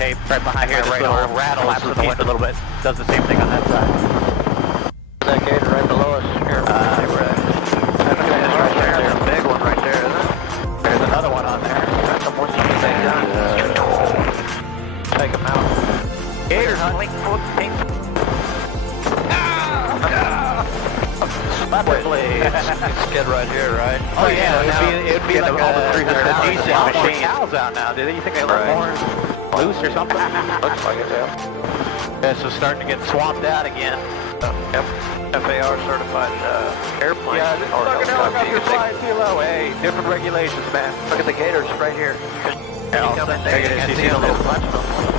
tape right behind here. This right little arm rattle flaps the the teeth a little bit. Does the same thing on that side. That gator right below us. Here. Right. That's right there. There's a big one right there, isn't it? There's another one on there. That's a bunch of big guns. Take them out. Gator hunting. Slapper blades. It's skid right here, right? Oh yeah, it'd be like all the a 300,000 decent machine. machine. Cows out now, do they? You think they look Right. more loose or something? Looks like it, yeah. Yeah, so starting to get swamped out again. Yep. FAR certified airplane. Yeah, this or fucking helicopter helicopter. flying too low. Hey, different regulations, man. Look at the gators right here. Yeah, Come in there there, it you is. can You see see the them. little bunch of them.